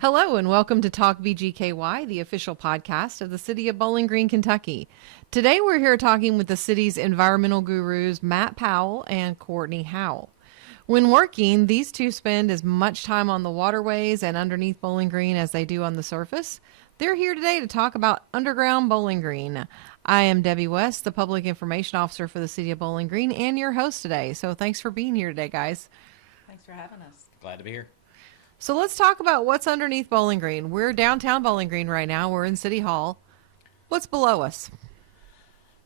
Hello and welcome to Talk VGKY, the official podcast of the city of Bowling Green, Kentucky. Today we're here talking with the city's environmental gurus, Matt Powell and Courtney Howell. When working, these two spend as much time on the waterways and underneath Bowling Green as they do on the surface. They're here today to talk about underground Bowling Green. I am Debbie West, the Public Information Officer for the city of Bowling Green, and your host today. So thanks for being here today, guys. Thanks for having us. Glad to be here. So let's talk about what's underneath Bowling Green. We're downtown Bowling Green right now. We're in City Hall. What's below us?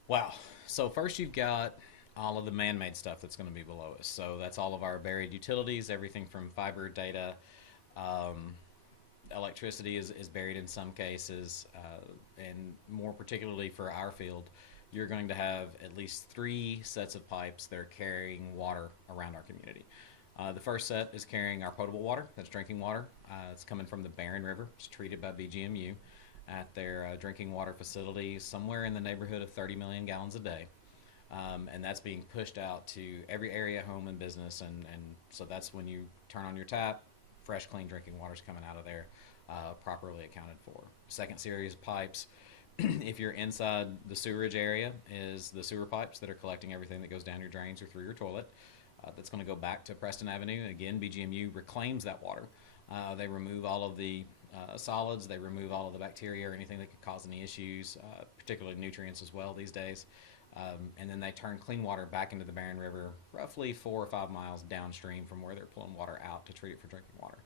Wow. So first you've got all of the man-made stuff that's going to be below us. So that's all of our buried utilities, everything from fiber, data, electricity is buried in some cases, and more particularly for our field, you're going to have at least 3 sets of pipes that are carrying water around our community. The first set is carrying our potable water, that's drinking water. It's coming from the Barren River. It's treated by BGMU at their drinking water facility, somewhere in the neighborhood of 30 million gallons a day. And that's being pushed out to every area, home, and business. And so that's when you turn on your tap, fresh, clean drinking water is coming out of there, properly accounted for. Second series of pipes, if you're inside the sewerage area, is the sewer pipes that are collecting everything that goes down your drains or through your toilet. That's going to go back to Preston Avenue. Again, BGMU reclaims that water. They remove all of the solids. They remove all of the bacteria or anything that could cause any issues, particularly nutrients as well these days. And then they turn clean water back into the Barren River, roughly 4 or 5 miles downstream from where they're pulling water out to treat it for drinking water.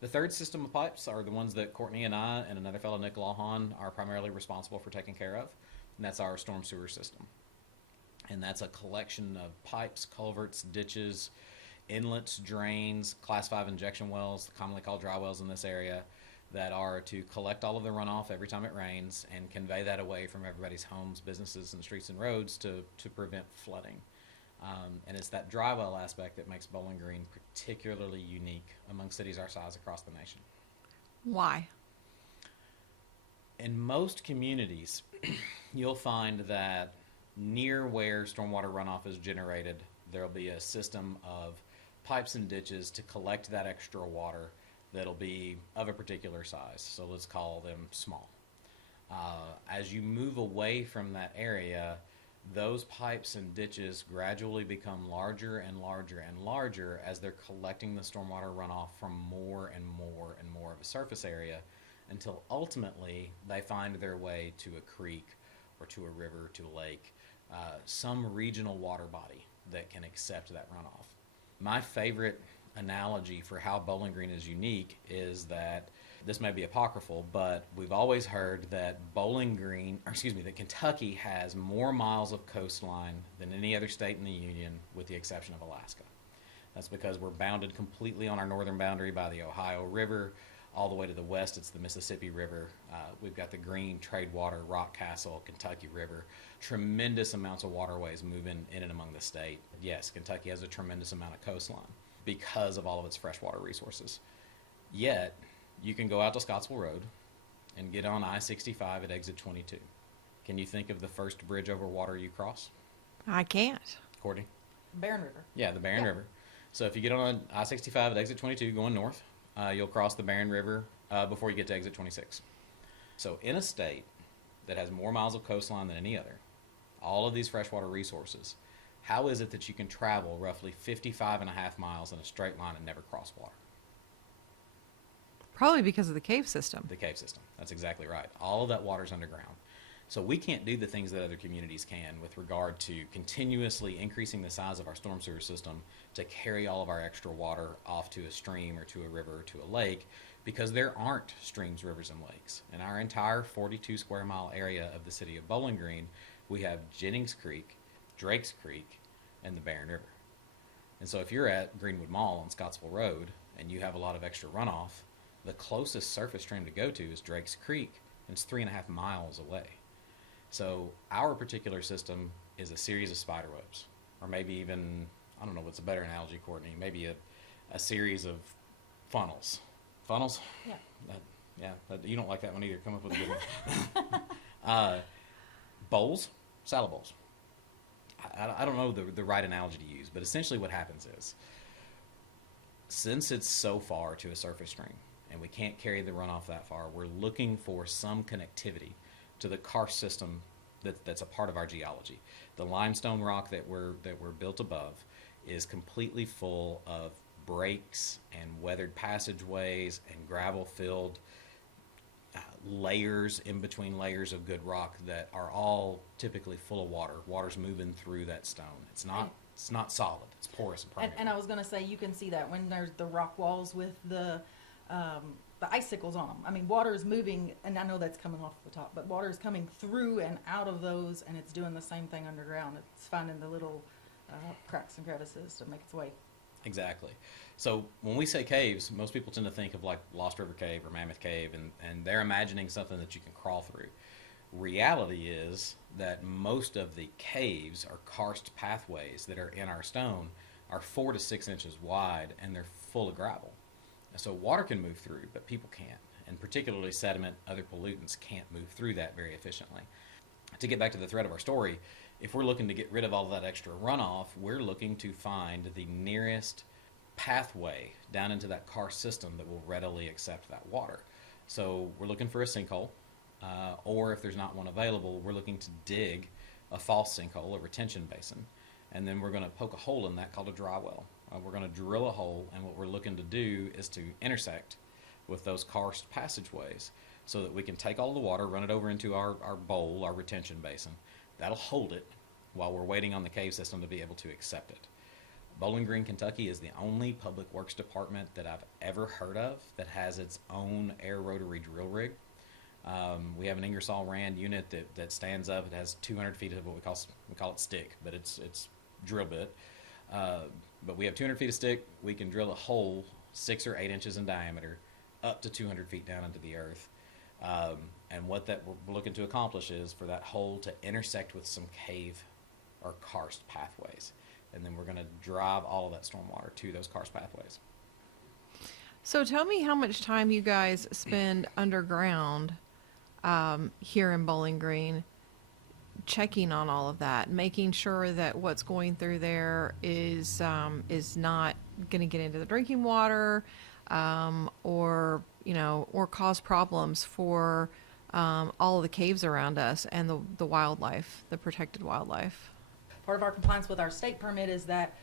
The third system of pipes are the ones that Courtney and I and another fellow, Nick Lawhon, are primarily responsible for taking care of, and that's our storm sewer system. And that's a collection of pipes, culverts, ditches, inlets, drains, class 5 injection wells, commonly called dry wells in this area, that are to collect all of the runoff every time it rains and convey that away from everybody's homes, businesses, and streets and roads to prevent flooding. And it's that dry well aspect that makes Bowling Green particularly unique among cities our size across the nation. Why? In most communities, you'll find that near where stormwater runoff is generated, there'll be a system of pipes and ditches to collect that extra water that'll be of a particular size. So let's call them small. As you move away from that area, those pipes and ditches gradually become larger and larger and larger as they're collecting the stormwater runoff from more and more and more of a surface area, until ultimately they find their way to a creek or to a river, to a lake, some regional water body that can accept that runoff. My favorite analogy for how Bowling Green is unique is that, this may be apocryphal, but we've always heard that that Kentucky has more miles of coastline than any other state in the Union, with the exception of Alaska. That's because we're bounded completely on our northern boundary by the Ohio River. All the way to the west, it's the Mississippi River. We've got the Green, Tradewater, Rock Castle, Kentucky River. Tremendous amounts of waterways moving in and among the state. Yes, Kentucky has a tremendous amount of coastline because of all of its freshwater resources. Yet, you can go out to Scottsville Road and get on I-65 at exit 22. Can you think of the first bridge over water you cross? I can't. Courtney? Barren River. Yeah, the Barren River. So if you get on I-65 at exit 22 going north, you'll cross the Barren River before you get to exit 26. So in a state that has more miles of coastline than any other, all of these freshwater resources, how is it that you can travel roughly 55 and a half miles in a straight line and never cross water? Probably because of the cave system. The cave system. That's exactly right. All of that water's underground. So we can't do the things that other communities can with regard to continuously increasing the size of our storm sewer system to carry all of our extra water off to a stream or to a river or to a lake, because there aren't streams, rivers, and lakes. In our entire 42 square mile area of the city of Bowling Green, we have Jennings Creek, Drakes Creek, and the Barren River. And so if you're at Greenwood Mall on Scottsville Road and you have a lot of extra runoff, the closest surface stream to go to is Drakes Creek, and it's 3.5 miles away. So our particular system is a series of spider webs, or maybe even, I don't know what's a better analogy, Courtney, maybe a series of funnels. Funnels? Yeah. You don't like that one either. Come up with a good one. Bowls, salad bowls. I don't know the right analogy to use, but essentially what happens is, since it's so far to a surface stream, and we can't carry the runoff that far, we're looking for some connectivity to the karst system that's a part of our geology. The limestone rock that we're built above is completely full of breaks and weathered passageways and gravel-filled layers in between layers of good rock that are all typically full of water. Water's moving through that stone. It's not solid. It's porous and permeable. And I was going to say, you can see that when there's the rock walls with the icicles on them. I mean, water is moving, and I know that's coming off the top, but water is coming through and out of those, and it's doing the same thing underground. It's finding the little cracks and crevices to make its way. Exactly. So when we say caves, most people tend to think of like Lost River Cave or Mammoth Cave, and they're imagining something that you can crawl through. Reality is that most of the caves or karst pathways that are in our stone are 4 to 6 inches wide, and they're full of gravel. So water can move through, but people can't. And particularly sediment, other pollutants can't move through that very efficiently. To get back to the thread of our story, if we're looking to get rid of all of that extra runoff, we're looking to find the nearest pathway down into that karst system that will readily accept that water. So we're looking for a sinkhole, or if there's not one available, we're looking to dig a false sinkhole, a retention basin, and then we're going to poke a hole in that called a dry well. We're going to drill a hole, and what we're looking to do is to intersect with those karst passageways so that we can take all the water, run it over into our bowl, our retention basin. That'll hold it while we're waiting on the cave system to be able to accept it. Bowling Green, Kentucky is the only public works department that I've ever heard of that has its own air rotary drill rig. We have an Ingersoll Rand unit that stands up. It has 200 feet of what we call it stick, but it's drill bit. But we have 200 feet of stick. We can drill a hole 6 or 8 inches in diameter up to 200 feet down into the earth. And what that we're looking to accomplish is for that hole to intersect with some cave or karst pathways. And then we're going to drive all of that stormwater to those karst pathways. So tell me how much time you guys spend underground here in Bowling Green, checking on all of that, making sure that what's going through there is not going to get into the drinking water, or cause problems for all of the caves around us and the wildlife, the protected wildlife. Part of our compliance with our state permit is that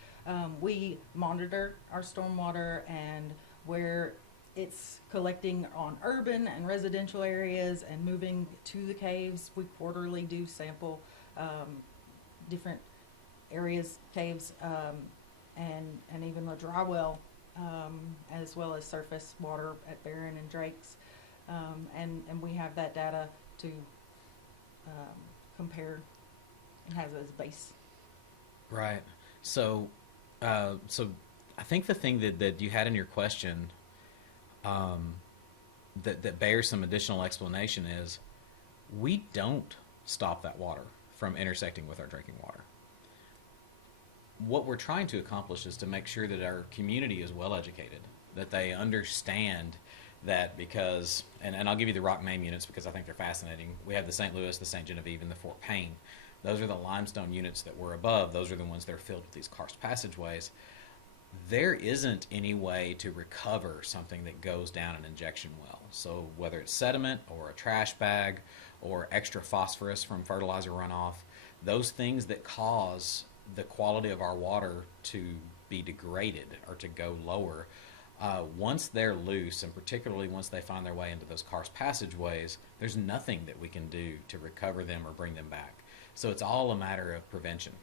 we monitor our stormwater, and where it's collecting on urban and residential areas and moving to the caves, we quarterly do sample different areas, caves, and even the dry well, as well as surface water at Barron and Drake's. And we have that data to compare and have as base. Right. So I think the thing that you had in your question that bears some additional explanation is we don't stop that water from intersecting with our drinking water. What we're trying to accomplish is to make sure that our community is well educated, that they understand that because, and I'll give you the rock name units because I think they're fascinating. We have the St. Louis, the St. Genevieve, and the Fort Payne. Those are the limestone units that we're above. Those are the ones that are filled with these karst passageways. There isn't any way to recover something that goes down an injection well. So whether it's sediment or a trash bag or extra phosphorus from fertilizer runoff, those things that cause the quality of our water to be degraded or to go lower, once they're loose, and particularly once they find their way into those karst passageways, there's nothing that we can do to recover them or bring them back. So it's all a matter of prevention.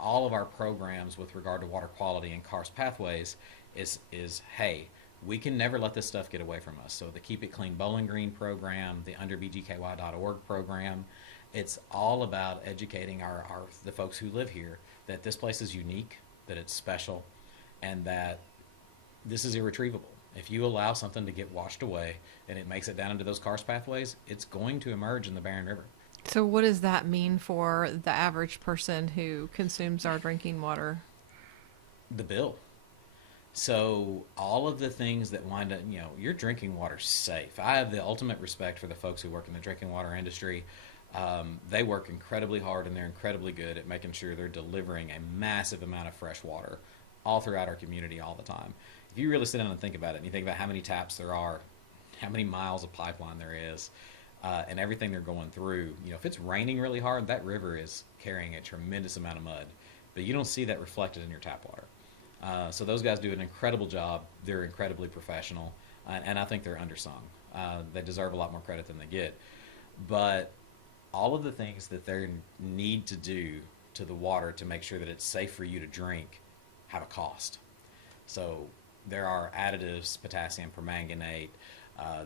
All of our programs with regard to water quality and karst pathways is hey, we can never let this stuff get away from us. So the Keep It Clean Bowling Green program, the underbgky.org program, it's all about educating the folks who live here that this place is unique, that it's special, and that this is irretrievable. If you allow something to get washed away and it makes it down into those karst pathways, it's going to emerge in the Barron River. So what does that mean for the average person who consumes our drinking water? The bill. So all of the things that wind up, your drinking water's safe. I have the ultimate respect for the folks who work in the drinking water industry. They work incredibly hard, and they're incredibly good at making sure they're delivering a massive amount of fresh water all throughout our community all the time. if you really sit down and think about it, and you think about how many taps there are, how many miles of pipeline there is, and everything they're going through, if it's raining really hard, that river is carrying a tremendous amount of mud, but you don't see that reflected in your tap water. So those guys do an incredible job. They're incredibly professional, and I think they're undersung. They deserve a lot more credit than they get. But all of the things that they need to do to the water to make sure that it's safe for you to drink have a cost. So there are additives, potassium permanganate,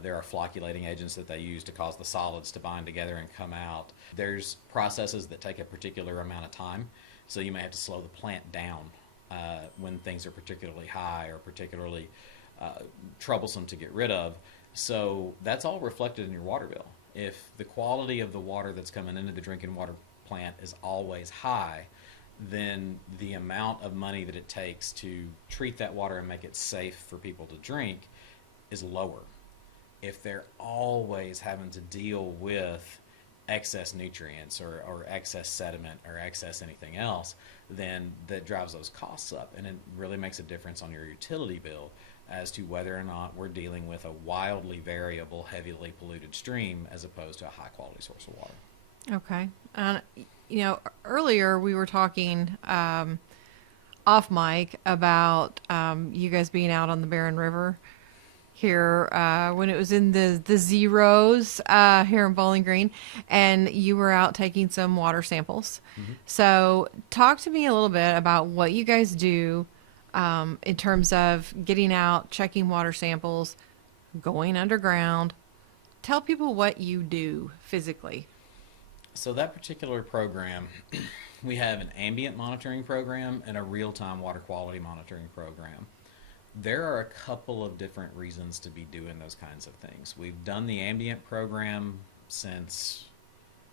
there are flocculating agents that they use to cause the solids to bind together and come out. There's processes that take a particular amount of time, so you may have to slow the plant down when things are particularly high or particularly troublesome to get rid of. So that's all reflected in your water bill. If the quality of the water that's coming into the drinking water plant is always high, then the amount of money that it takes to treat that water and make it safe for people to drink is lower. If they're always having to deal with excess nutrients or excess sediment or excess anything else, then that drives those costs up, and it really makes a difference on your utility bill as to whether or not we're dealing with a wildly variable, heavily polluted stream as opposed to a high quality source of water. Okay. Earlier we were talking off mic about you guys being out on the Barren River here when it was in the zeros here in Bowling Green, and you were out taking some water samples. Mm-hmm. So talk to me a little bit about what you guys do in terms of getting out, checking water samples, going underground. Tell people what you do physically. So that particular program, we have an ambient monitoring program and a real-time water quality monitoring program. There are a couple of different reasons to be doing those kinds of things. We've done the ambient program since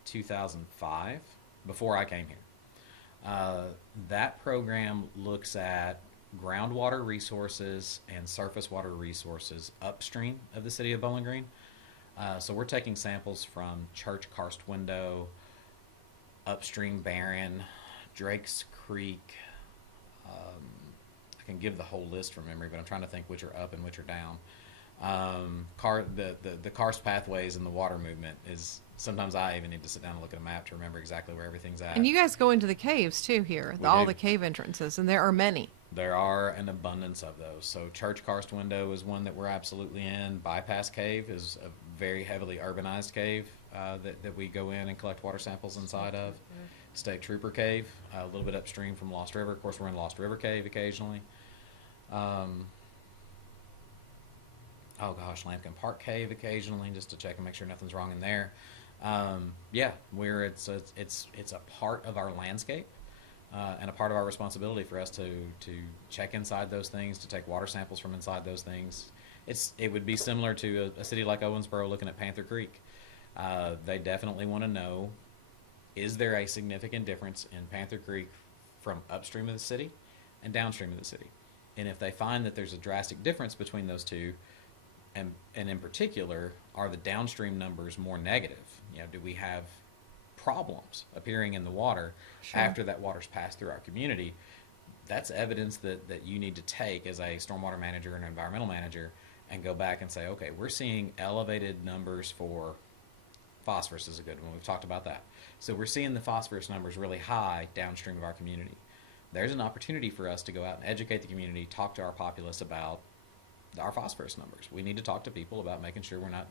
2005, before I came here. That program looks at groundwater resources and surface water resources upstream of the city of Bowling Green. So we're taking samples from Church Karst Window, upstream Barren, Drakes Creek. I can give the whole list from memory, but I'm trying to think which are up and which are down. The karst pathways and the water movement is, sometimes I even need to sit down and look at a map to remember exactly where everything's at. And you guys go into the caves too here, all the cave entrances, and there are many. There are an abundance of those. So Church Karst Window is one that we're absolutely in. Bypass Cave is a very heavily urbanized cave that we go in and collect water samples inside of. State Trooper Cave, a little bit upstream from Lost River. Of course, we're in Lost River Cave occasionally. Lambkin Park Cave occasionally, just to check and make sure nothing's wrong in there. It's a part of our landscape. And a part of our responsibility for us to check inside those things, to take water samples from inside those things. It would be similar to a city like Owensboro looking at Panther Creek. They definitely want to know, is there a significant difference in Panther Creek from upstream of the city and downstream of the city? And if they find that there's a drastic difference between those two, and in particular, are the downstream numbers more negative? Do we have problems appearing in the water after that water's passed through our community? That's evidence that you need to take as a stormwater manager and environmental manager and go back and say, okay, we're seeing elevated numbers for phosphorus is a good one. We've talked about that. So we're seeing the phosphorus numbers really high downstream of our community. There's an opportunity for us to go out and educate the community, talk to our populace about our phosphorus numbers. We need to talk to people about making sure we're not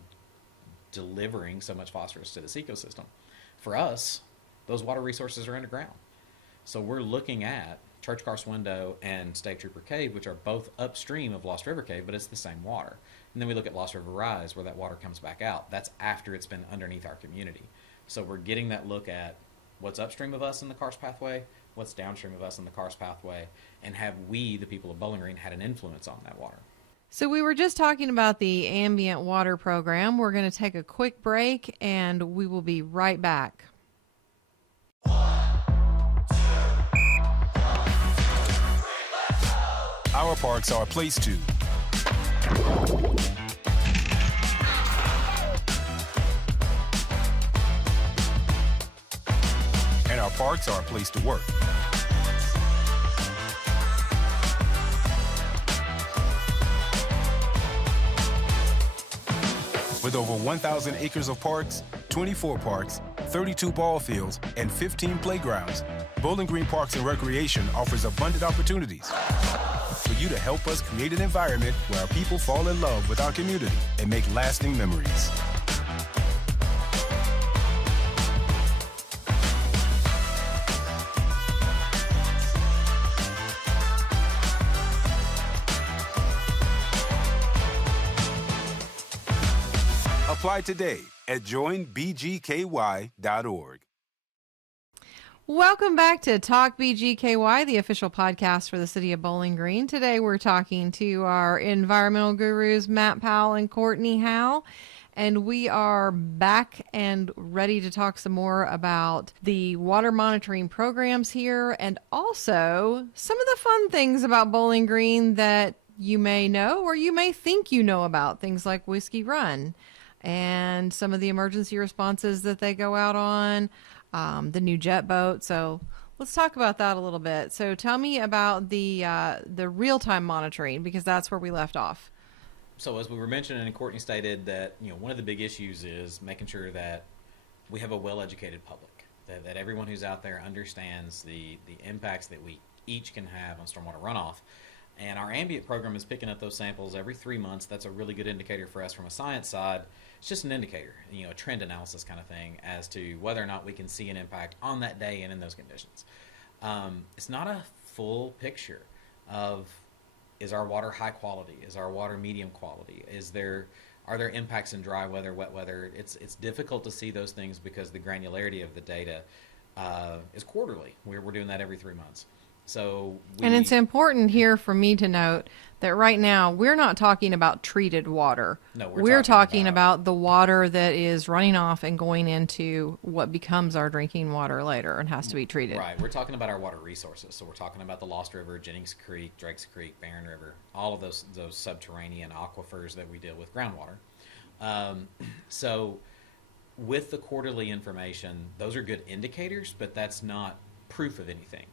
delivering so much phosphorus to this ecosystem. For us, those water resources are underground. So we're looking at Church Karst Window and State Trooper Cave, which are both upstream of Lost River Cave, but it's the same water. And then we look at Lost River Rise, where that water comes back out. That's after it's been underneath our community. So we're getting that look at what's upstream of us in the karst pathway, what's downstream of us in the karst pathway, and have we, the people of Bowling Green, had an influence on that water. So we were just talking about the ambient water program. We're going to take a quick break, and we will be right back. Our parks are a place to and our parks are a place to work. With over 1,000 acres of parks, 24 parks, 32 ball fields, and 15 playgrounds, Bowling Green Parks and Recreation offers abundant opportunities for you to help us create an environment where our people fall in love with our community and make lasting memories. Apply today at joinbgky.org. Welcome back to Talk BGKY, the official podcast for the city of Bowling Green. Today we're talking to our environmental gurus, Matt Powell and Courtney Howe. And we are back and ready to talk some more about the water monitoring programs here and also some of the fun things about Bowling Green that you may know or you may think you know about, things like Whiskey Run and some of the emergency responses that they go out on, the new jet boat. So let's talk about that a little bit. So tell me about the real-time monitoring, because that's where we left off. So as we were mentioning, and Courtney stated that, one of the big issues is making sure that we have a well-educated public, that everyone who's out there understands the impacts that we each can have on stormwater runoff. And our ambient program is picking up those samples every 3 months. That's a really good indicator for us from a science side. It's just an indicator, a trend analysis kind of thing as to whether or not we can see an impact on that day and in those conditions. It's not a full picture of, is our water high quality? Is our water medium quality? Are there impacts in dry weather, wet weather? It's difficult to see those things because the granularity of the data is quarterly. We're doing that every 3 months. And it's important here for me to note that right now we're not talking about treated water. No, we're talking about the water that is running off and going into what becomes our drinking water later and has to be treated. Right. We're talking about our water resources. So we're talking about the Lost River, Jennings Creek, Drakes Creek, Barron River, all of those subterranean aquifers that we deal with groundwater. So with the quarterly information, those are good indicators, but that's not proof of anything.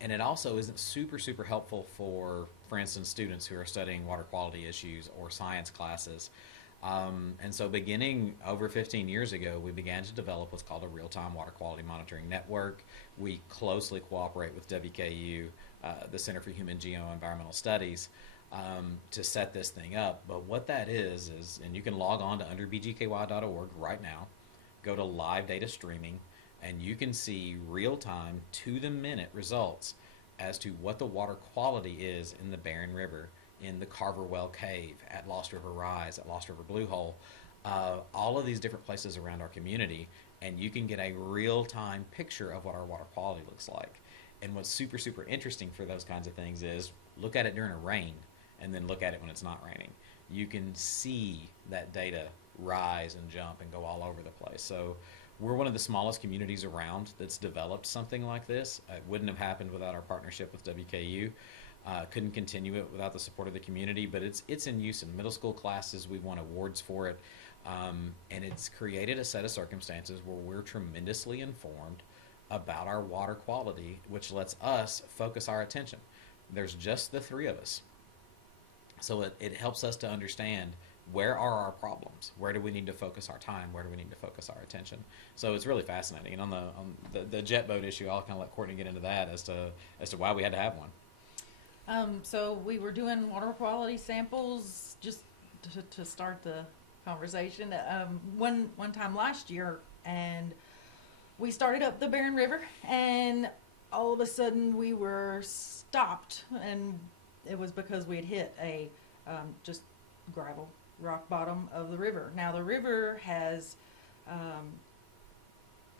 And it also isn't super helpful for instance, students who are studying water quality issues or science classes. And so beginning over 15 years ago, we began to develop what's called a real-time water quality monitoring network. We closely cooperate with WKU, the Center for Human Geoenvironmental Studies, to set this thing up. But what that is, and you can log on to underbgky.org right now, go to live data streaming, and you can see real-time, to-the-minute results as to what the water quality is in the Barron River, in the Carver Well Cave, at Lost River Rise, at Lost River Blue Hole, all of these different places around our community, and you can get a real-time picture of what our water quality looks like. And what's super interesting for those kinds of things is look at it during a rain, and then look at it when it's not raining. You can see that data rise and jump and go all over the place. So we're one of the smallest communities around that's developed something like this. It wouldn't have happened without our partnership with WKU. Couldn't continue it without the support of the community, but it's in use in middle school classes. We've won awards for it, and it's created a set of circumstances where we're tremendously informed about our water quality, which lets us focus our attention. There's just the three of us. So it helps us to understand, where are our problems? Where do we need to focus our time? Where do we need to focus our attention? So it's really fascinating. And on the jet boat issue, I'll kind of let Courtney get into that as to why we had to have one. So we were doing water quality samples just to start the conversation. One time last year, and we started up the Barron River, and all of a sudden we were stopped, and it was because we had hit a just gravel rock bottom of the river. Now the river has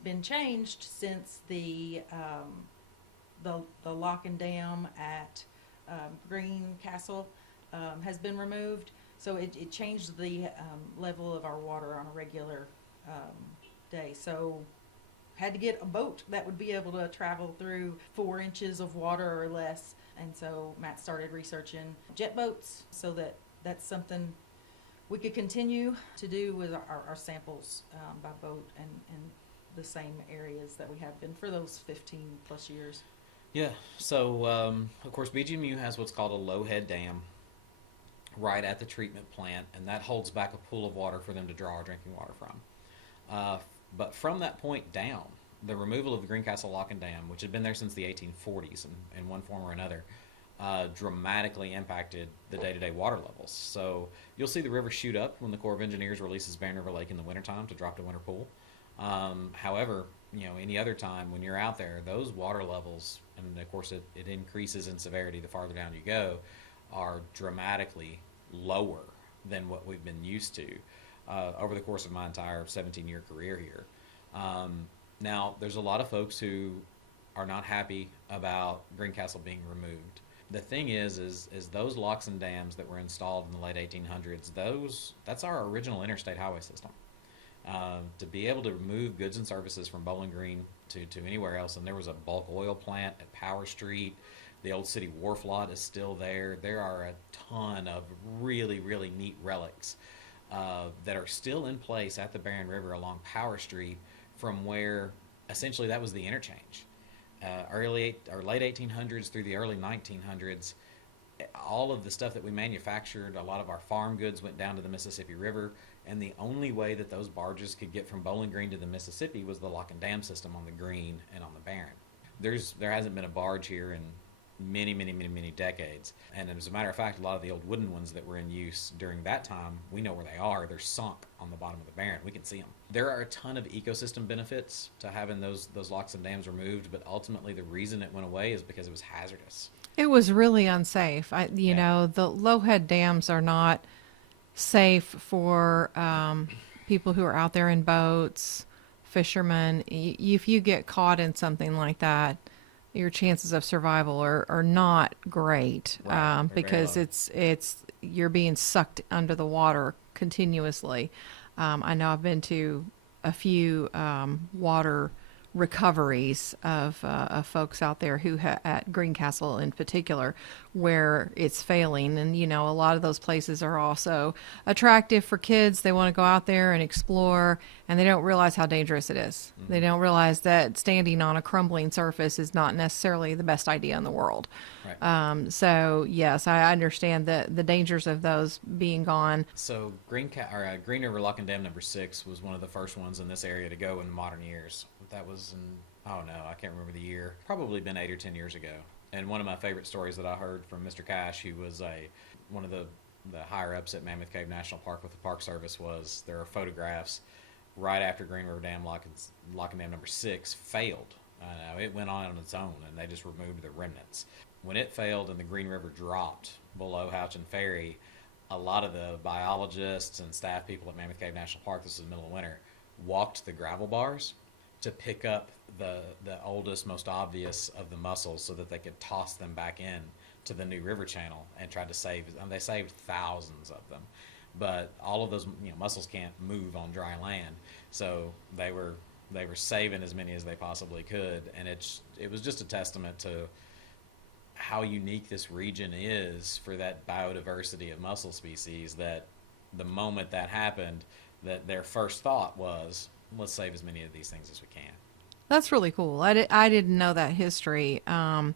been changed since the lock and dam at Green Castle has been removed. So it changed the level of our water on a regular day. So had to get a boat that would be able to travel through 4 inches of water or less. And so Matt started researching jet boats, so that's something we could continue to do with our samples by boat and the same areas that we have been for those 15 plus years. Yeah, so of course BGMU has what's called a low head dam, right at the treatment plant, and that holds back a pool of water for them to draw our drinking water from. But from that point down, the removal of the Greencastle Lock and Dam, which had been there since the 1840s in one form or another, dramatically impacted the day-to-day water levels. So you'll see the river shoot up when the Corps of Engineers releases Barren River Lake in the wintertime to drop to winter pool. However, any other time when you're out there, those water levels, and of course it increases in severity the farther down you go, are dramatically lower than what we've been used to over the course of my entire 17-year career here. Now, there's a lot of folks who are not happy about Greencastle being removed. The thing is those locks and dams that were installed in the late 1800s, that's our original interstate highway system. To be able to move goods and services from Bowling Green to anywhere else, and there was a bulk oil plant at Power Street. The old city wharf lot is still there. There are a ton of really, really neat relics that are still in place at the Barren River along Power Street, from where essentially that was the interchange. Late 1800s through the early 1900s, all of the stuff that we manufactured, a lot of our farm goods went down to the Mississippi River, and the only way that those barges could get from Bowling Green to the Mississippi was the lock and dam system on the Green and on the Barren. There hasn't been a barge here in many decades, and as a matter of fact, a lot of the old wooden ones that were in use during that time, we know where they are. They're sunk on the bottom of the Barren. We can see them. There are a ton of ecosystem benefits to having those locks and dams removed, but ultimately the reason it went away is because it was hazardous. It was really unsafe. You know, the low-head dams are not safe for people who are out there in boats, fishermen. If you get caught in something like that, your chances of survival are not great, Right. because it's you're being sucked under the water continuously. I know I've been to a few water recoveries of folks out there who at Greencastle in particular, where it's failing. And a lot of those places are also attractive for kids. They want to go out there and explore, and they don't realize how dangerous it is. Mm-hmm. They don't realize that standing on a crumbling surface is not necessarily the best idea in the world. Right. So yes, I understand the dangers of those being gone. So Green River Lock and Dam number 6 was one of the first ones in this area to go in modern years. That was I can't remember the year. Probably been 8 or 10 years ago. And one of my favorite stories that I heard from Mr. Cash, who was one of the higher ups at Mammoth Cave National Park with the Park Service, was there are photographs right after Green River Dam Lock and Dam number 6 failed. It went on its own, and they just removed the remnants. When it failed and the Green River dropped below Houchin Ferry, a lot of the biologists and staff people at Mammoth Cave National Park, this was the middle of winter, walked the gravel bars to pick up the oldest, most obvious of the mussels so that they could toss them back in to the new river channel and tried to save. They saved thousands of them, but all of those mussels can't move on dry land, so they were saving as many as they possibly could, and it was just a testament to how unique this region is for that biodiversity of mussel species, that the moment that happened, that their first thought was, let's save as many of these things as we can. That's really cool. I didn't know that history. I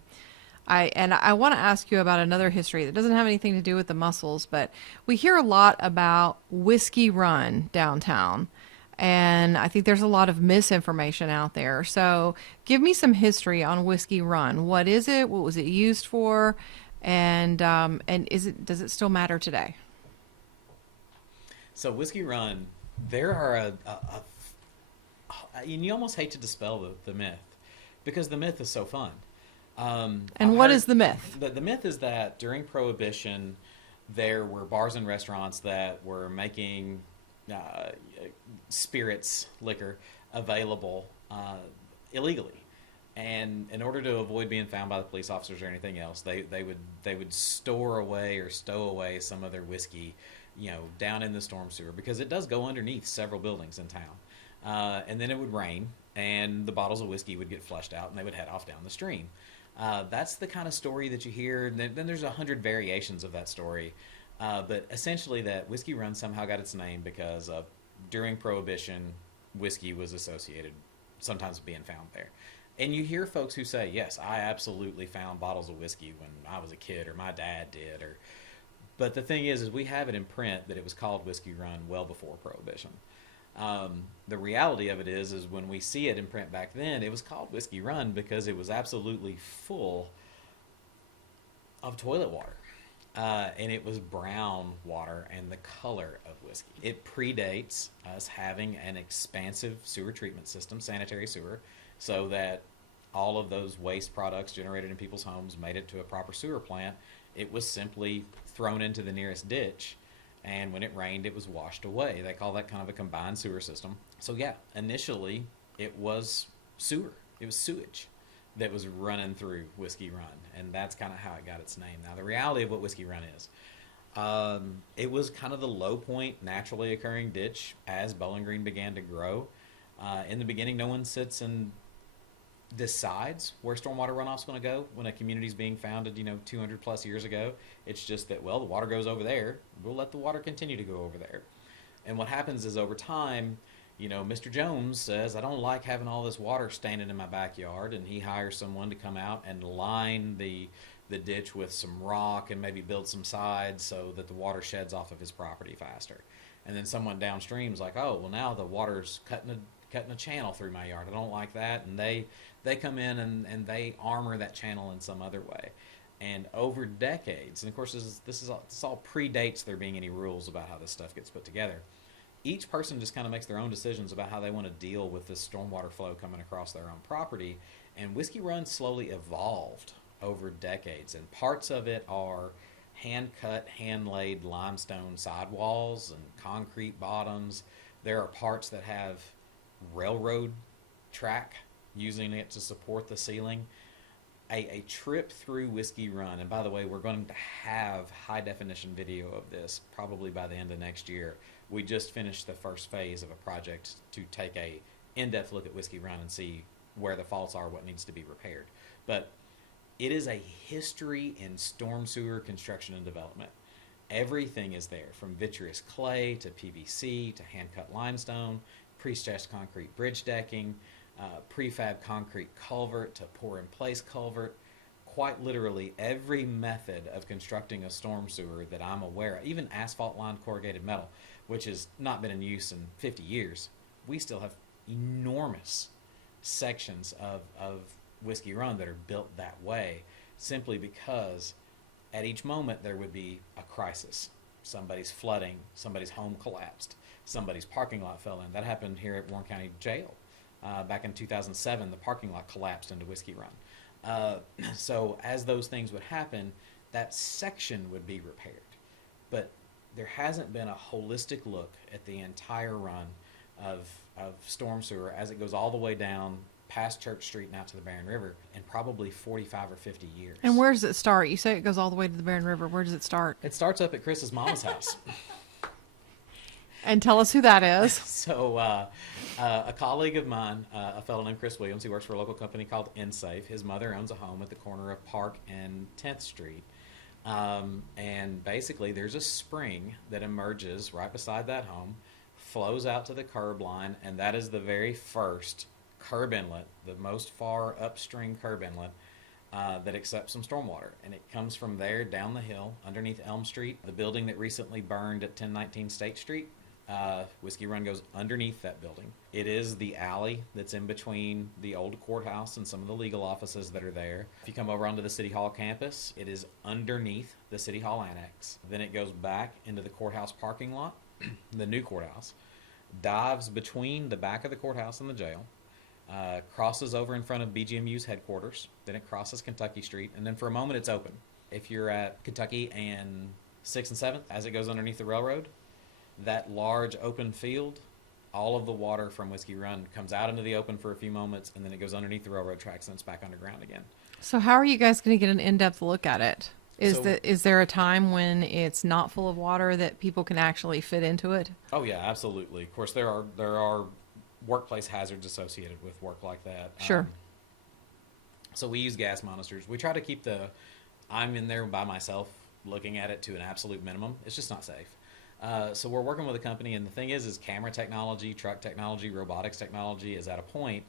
want to ask you about another history that doesn't have anything to do with the mussels, but we hear a lot about Whiskey Run downtown, and I think there's a lot of misinformation out there. So give me some history on Whiskey Run. What is it? What was it used for? And does it still matter today? So Whiskey Run, there are and you almost hate to dispel the myth, because the myth is so fun. And what is the myth? The myth is that during Prohibition, there were bars and restaurants that were making spirits, liquor, available illegally. And in order to avoid being found by the police officers or anything else, they would store away or stow away some of their whiskey, down in the storm sewer, because it does go underneath several buildings in town. And then it would rain, and the bottles of whiskey would get flushed out, and they would head off down the stream. That's the kind of story that you hear. And then there's 100 variations of that story. But essentially that Whiskey Run somehow got its name because during Prohibition, whiskey was associated sometimes being found there. And you hear folks who say, yes, I absolutely found bottles of whiskey when I was a kid, or my dad did. But the thing is we have it in print that it was called Whiskey Run well before Prohibition. The reality of it is when we see it in print back then, it was called Whiskey Run because it was absolutely full of toilet water. And it was brown water and the color of whiskey. It predates us having an expansive sewer treatment system, sanitary sewer, so that all of those waste products generated in people's homes made it to a proper sewer plant. It was simply thrown into the nearest ditch, and when it rained, it was washed away. They call that kind of a combined sewer system. So yeah, initially it was sewer. It was sewage that was running through Whiskey Run, and that's kind of how it got its name. Now, the reality of what Whiskey Run is, it was kind of the low point, naturally occurring ditch as Bowling Green began to grow. In the beginning, no one sits and decides where stormwater runoff is going to go when a community is being founded, 200 plus years ago. It's just that, well, the water goes over there. We'll let the water continue to go over there. And what happens is over time, Mr. Jones says, I don't like having all this water standing in my backyard, and he hires someone to come out and line the ditch with some rock and maybe build some sides so that the water sheds off of his property faster. And then someone downstream is like, oh, well, now the water's cutting a channel through my yard. I don't like that. And they come in and they armor that channel in some other way. And over decades, and of course this all predates there being any rules about how this stuff gets put together. Each person just kind of makes their own decisions about how they want to deal with this stormwater flow coming across their own property. And Whiskey Run slowly evolved over decades. And parts of it are hand-cut, hand-laid limestone sidewalls and concrete bottoms. There are parts that have railroad track using it to support the ceiling. A trip through Whiskey Run, and by the way, we're going to have high-definition video of this probably by the end of next year. We just finished the first phase of a project to take a in-depth look at Whiskey Run and see where the faults are, what needs to be repaired. But it is a history in storm sewer construction and development. Everything is there, from vitreous clay to PVC to hand-cut limestone, pre-stressed concrete bridge decking, prefab concrete culvert to pour-in-place culvert. Quite literally every method of constructing a storm sewer that I'm aware of, even asphalt-lined corrugated metal, which has not been in use in 50 years, we still have enormous sections of Whiskey Run that are built that way, simply because at each moment there would be a crisis. Somebody's flooding, somebody's home collapsed, somebody's parking lot fell in. That happened here at Warren County Jail. Back in 2007, the parking lot collapsed into Whiskey Run. So as those things would happen, that section would be repaired. But there hasn't been a holistic look at the entire run of storm sewer as it goes all the way down past Church Street and out to the Barron River in probably 45 or 50 years. And where does it start? You say it goes all the way to the Barron River. Where does it start? It starts up at Chris's mama's house. And tell us who that is. So a colleague of mine, a fellow named Chris Williams, he works for a local company called InSafe. His mother owns a home at the corner of Park and 10th Street. And basically there's a spring that emerges right beside that home, flows out to the curb line, and that is the very first curb inlet, the most far upstream curb inlet that accepts some stormwater. And it comes from there down the hill underneath Elm Street, the building that recently burned at 1019 State Street. Whiskey Run goes underneath that building. It is the alley that's in between the old courthouse and some of the legal offices that are there. If you come over onto the City Hall campus, it is underneath the City Hall annex. Then it goes back into the courthouse parking lot, the new courthouse, dives between the back of the courthouse and the jail, crosses over in front of BGMU's headquarters, then it crosses Kentucky Street, and then for a moment it's open. If you're at Kentucky and 6th and 7th, as it goes underneath the railroad, that large open field, all of the water from Whiskey Run comes out into the open for a few moments, and then it goes underneath the railroad tracks, and it's back underground again. So how are you guys going to get an in-depth look at it? Is So- is there a time when it's not full of water that people can actually fit into it? Oh yeah, absolutely. Of course, there are workplace hazards associated with work like that. Sure. So we use gas monitors. We try to keep I'm in there by myself looking at it to an absolute minimum. It's just not safe. So we're working with a company, and the thing is camera technology, truck technology, robotics technology is at a point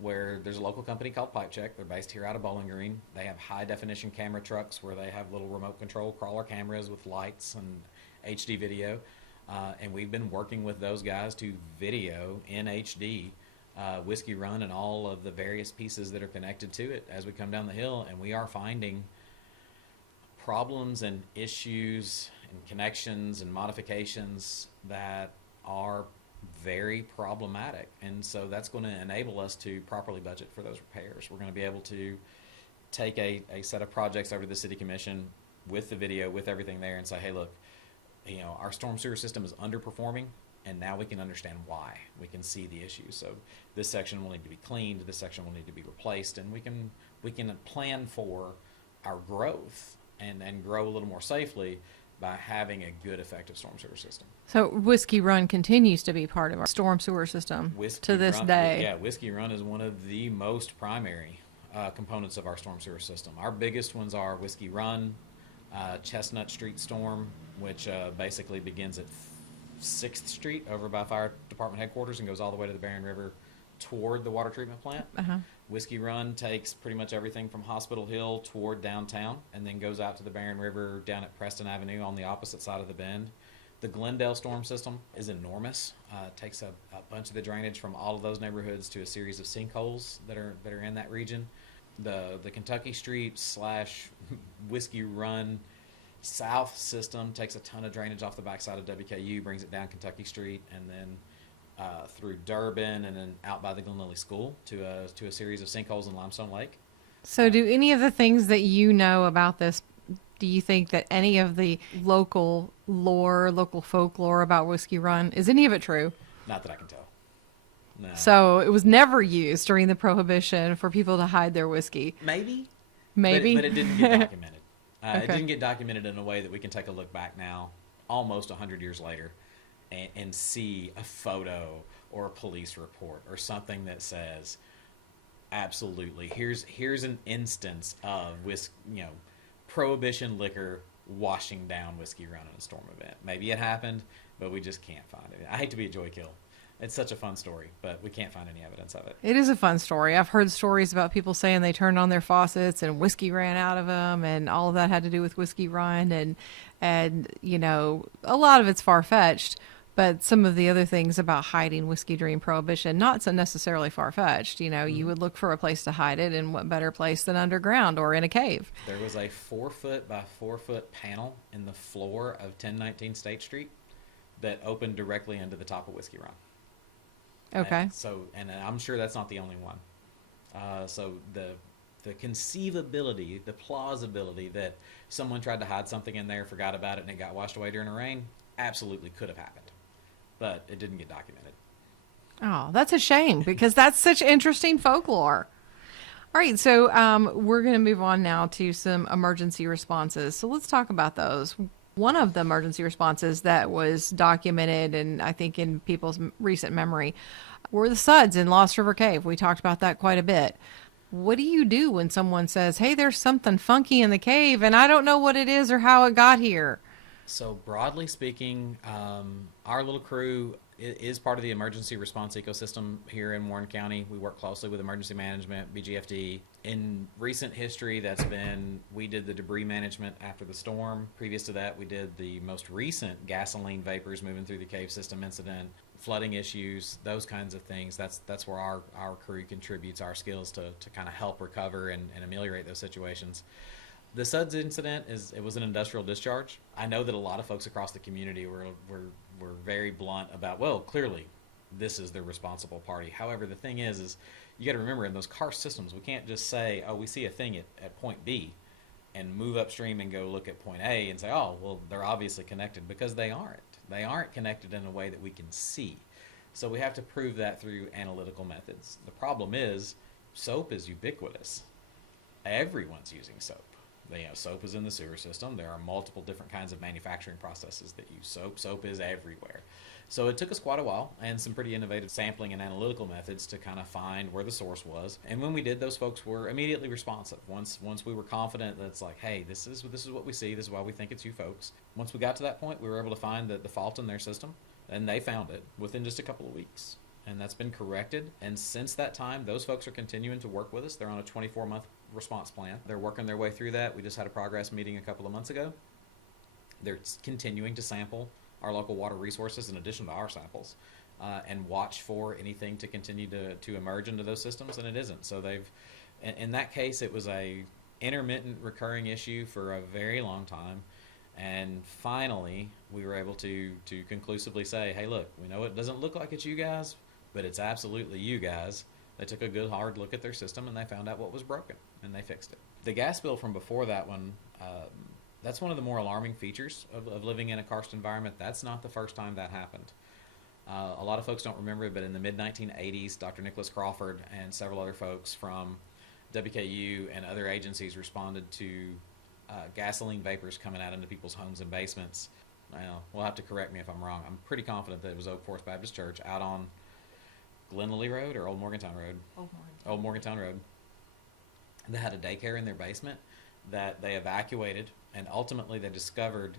where there's a local company called Pipe Check. They're based here out of Bowling Green. They have high definition camera trucks where they have little remote control crawler cameras with lights and HD video. And we've been working with those guys to video in HD Whiskey Run and all of the various pieces that are connected to it as we come down the hill. And we are finding problems and issues and connections and modifications that are very problematic, and so that's going to enable us to properly budget for those repairs. We're going to be able to take a set of projects over to the city commission with the video, with everything there, and say, hey, look, our storm sewer system is underperforming, and now we can understand why. We can see the issues. So this section will need to be cleaned, this section will need to be replaced, and we can plan for our growth and grow a little more safely by having a good, effective storm sewer system. So Whiskey Run continues to be part of our storm sewer system to this day. Yeah, Whiskey Run is one of the most primary components of our storm sewer system. Our biggest ones are Whiskey Run, Chestnut Street Storm, which basically begins at 6th Street over by Fire Department headquarters and goes all the way to the Barron River toward the water treatment plant. Whiskey Run takes pretty much everything from Hospital Hill toward downtown and then goes out to the Barron River down at Preston Avenue on the opposite side of the bend. The Glendale storm system is enormous. It takes a bunch of the drainage from all of those neighborhoods to a series of sinkholes that are in that region. The Kentucky Street / Whiskey Run South system takes a ton of drainage off the backside of WKU, brings it down Kentucky Street, and then through Durbin and then out by the Glen Lily School to a series of sinkholes in Limestone Lake. So do any of the things that you know about this, do you think that any of the local lore, local folklore about Whiskey Run, is any of it true? Not that I can tell. No. So it was never used during the Prohibition for people to hide their whiskey. Maybe. Maybe. But it didn't get documented. Okay. It didn't get documented in a way that we can take a look back now, almost 100 years later, and see a photo or a police report or something that says, absolutely, here's an instance of Prohibition liquor washing down Whiskey Run in a storm event. Maybe it happened, but we just can't find it. I hate to be a joy kill. It's such a fun story, but we can't find any evidence of it. It is a fun story. I've heard stories about people saying they turned on their faucets and whiskey ran out of them, and all of that had to do with Whiskey Run, and a lot of it's far-fetched, but some of the other things about hiding whiskey during Prohibition, not so necessarily far-fetched. You would look for a place to hide it, and what better place than underground or in a cave? There was a 4-foot by 4-foot panel in the floor of 1019 State Street that opened directly into the top of Whiskey Run. Okay. And I'm sure that's not the only one. So the conceivability, the plausibility that someone tried to hide something in there, forgot about it, and it got washed away during a rain, absolutely could have happened. But it didn't get documented. Oh, that's a shame because that's such interesting folklore. All right, so we're going to move on now to some emergency responses. So let's talk about those. One of the emergency responses that was documented, and I think in people's recent memory, were the SUDS in Lost River Cave. We talked about that quite a bit. What do you do when someone says, hey, there's something funky in the cave, and I don't know what it is or how it got here? So broadly speaking, our little crew is part of the emergency response ecosystem here in Warren County. We work closely with emergency management, BGFD. In recent history, we did the debris management after the storm. Previous to that, we did the most recent gasoline vapors moving through the cave system incident, flooding issues, those kinds of things. That's where our crew contributes our skills to kind of help recover and ameliorate those situations. The SUDS incident was an industrial discharge. I know that a lot of folks across the community were very blunt about, well, clearly this is the responsible party. However, the thing is you got to remember in those karst systems, we can't just say, oh, we see a thing at point B and move upstream and go look at point A and say, oh, well, they're obviously connected, because they aren't. They aren't connected in a way that we can see. So we have to prove that through analytical methods. The problem is soap is ubiquitous. Everyone's using soap. Soap is in the sewer system. There are multiple different kinds of manufacturing processes that use soap. Soap is everywhere. So it took us quite a while and some pretty innovative sampling and analytical methods to kind of find where the source was. And when we did, those folks were immediately responsive. Once we were confident that it's like, hey, this is what we see. This is why we think it's you folks. Once we got to that point, we were able to find the fault in their system, and they found it within just a couple of weeks. and that's been corrected. And since that time, those folks are continuing to work with us. They're on a 24-month response plan. They're working their way through that. We just had a progress meeting a couple of months ago. They're continuing to sample our local water resources in addition to our samples, and watch for anything to continue to emerge into those systems, and it isn't. So in that case, it was a intermittent recurring issue for a very long time. And finally, we were able to conclusively say, hey, look, we know it doesn't look like it's you guys, but it's absolutely you guys. They took a good hard look at their system and they found out what was broken and they fixed it. The gas bill from before that one, that's one of the more alarming features of living in a karst environment. That's not the first time that happened. A lot of folks don't remember it, but in the mid-1980s, Dr. Nicholas Crawford and several other folks from WKU and other agencies responded to gasoline vapors coming out into people's homes and basements. Well, we'll have to correct me if I'm wrong. I'm pretty confident that it was Oak Forest Baptist Church out on Glen Lily Road or Old Morgantown Road? Old Morgantown Road. They had a daycare in their basement that they evacuated, and ultimately they discovered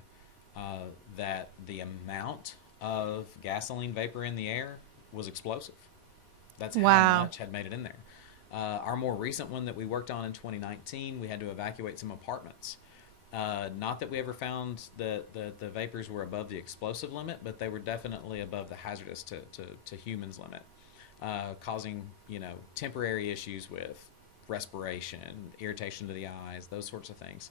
that the amount of gasoline vapor in the air was explosive. That's how much had made it in there. Our more recent one that we worked on in 2019, we had to evacuate some apartments. Not that we ever found that the vapors were above the explosive limit, but they were definitely above the hazardous to humans limit, causing temporary issues with respiration, irritation to the eyes, those sorts of things.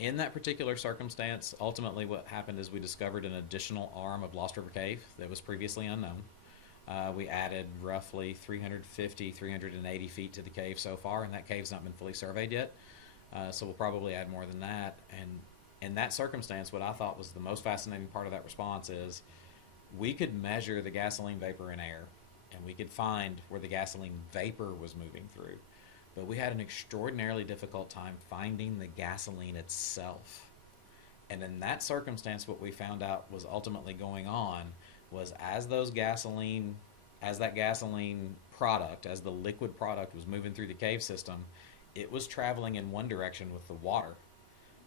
In that particular circumstance, ultimately what happened is we discovered an additional arm of Lost River Cave that was previously unknown. We added roughly 380 feet to the cave so far, and that cave's not been fully surveyed yet. So we'll probably add more than that. And in that circumstance, what I thought was the most fascinating part of that response is we could measure the gasoline vapor in air, and we could find where the gasoline vapor was moving through. But we had an extraordinarily difficult time finding the gasoline itself. And in that circumstance, what we found out was ultimately going on was as that gasoline product, as the liquid product was moving through the cave system, it was traveling in one direction with the water,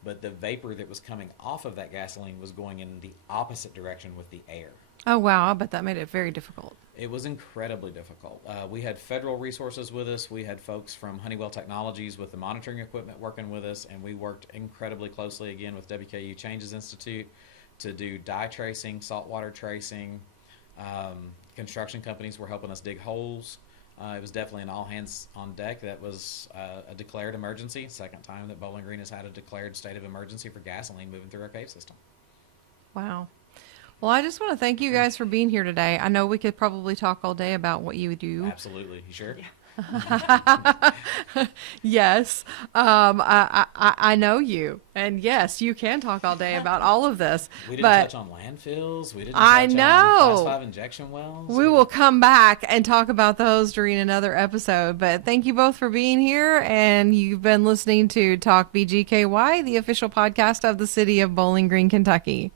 but the vapor that was coming off of that gasoline was going in the opposite direction with the air. Oh, wow. I bet that made it very difficult. It was incredibly difficult. We had federal resources with us. We had folks from Honeywell Technologies with the monitoring equipment working with us, and we worked incredibly closely again with WKU Changes Institute to do dye tracing, saltwater tracing. Construction companies were helping us dig holes. It was definitely an all hands on deck. That was a declared emergency. Second time that Bowling Green has had a declared state of emergency for gasoline moving through our cave system. Wow. Well, I just want to thank you guys for being here today. I know we could probably talk all day about what you do. Absolutely. You sure? Yes. I know you. And yes, you can talk all day about all of this. We didn't but touch on landfills. We didn't I touch know. on Class 5 injection wells. we will come back and talk about those during another episode. But thank you both for being here. And you've been listening to Talk BGKY, the official podcast of the city of Bowling Green, Kentucky.